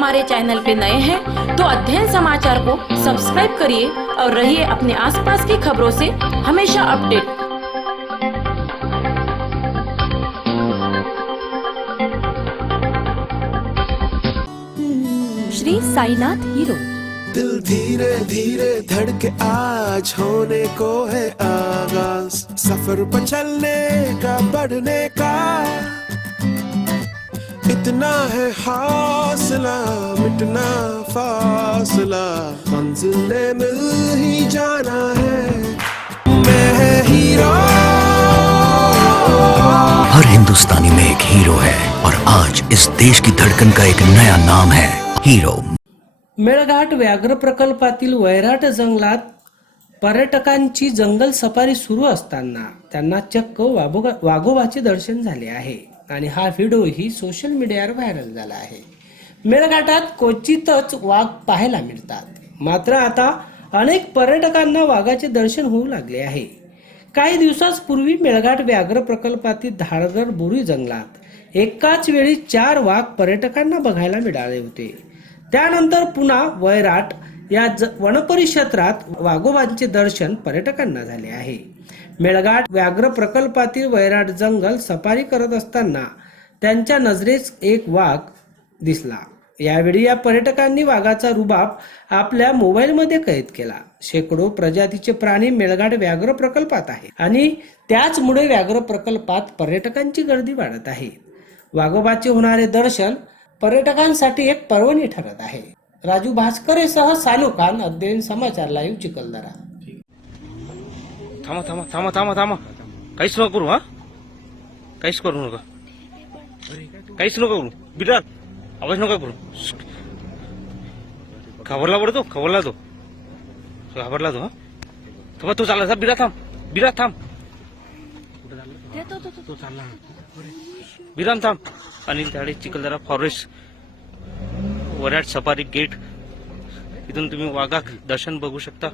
हमारे चैनल पे नए हैं तो अध्ययन समाचार को सब्सक्राइब करिए और रहिए अपने आसपास की खबरों से हमेशा अपडेट। श्री साईनाथ हीरो। दिल धीरे धीरे धड़के आज होने को है आगाज़। सफ़र पर चलने का बढ़ने का। इतना है हौसला मिटना फासला। मंजिल ने मिल ही जाना है। मैं हीरो। हर हिंदुस्तानी में एक हीरो है और आज इस देश की धड़कन का एक नया नाम है हीरो। मेळघाट व्याघ्र प्रकल्पातील वैराट जंगलात पर्यटकांची जंगल सफारी सुरू असताना त्यांना चक्क वाघोबा वाघोबाचे दर्शन झाले आहे. आणि हा व्हिडिओही सोशल मीडियावर व्हायरल झाला आहे. मेळघाटात क्वचितच वाघ पाहायला मिळतात. मात्र आता अनेक पर्यटकांना वाघाचे दर्शन होऊ लागले आहे. काही दिवसांपूर्वी मेळघाट व्याघ्र प्रकल्पातील धारगर बोरी जंगलात एकाच वेळी चार वाघ पर्यटकांना बघायला मिळाले होते. त्यानंतर पुन्हा वैराट या ज वनपरिक्षेत्रात वाघोबांचे दर्शन पर्यटकांना झाले आहे. मेळघाट व्याघ्र प्रकल्पातील वैराट जंगल सफारी करत असताना त्यांच्या नजरेस एक वाघ दिसला. यावेळी या पर्यटकांनी वाघाचा रुबाब आपल्या मोबाईलमध्ये कैद केला. शेकडो प्रजातीचे प्राणी मेळघाट व्याघ्र प्रकल्पात आहे आणि त्याचमुळे व्याघ्र प्रकल्पात पर्यटकांची गर्दी वाढत आहे. वाघोबाचे होणारे दर्शन पर्यटकांसाठी एक पर्वणी ठरत आहे. राजू भास्करेसह सानू खान अध्ययन समाचार लाईव्ह चिखलदरा. थांबा थांबा थांबा थांबा थांबा. काहीच नका करू हा? काहीच करू नका. काहीच नका करू. बिराट आवाज नका करू. घाबरला पडतो खबरला तो. घाबरला तो हा? थांबा तो चालला बिरा थांब. बिरा थांब. बिराम थांब. अनिल ताडे चिखलदरा फॉरेस्ट वराड सफारी गेट. इथून तुम्ही वाघा दर्शन बघू शकता.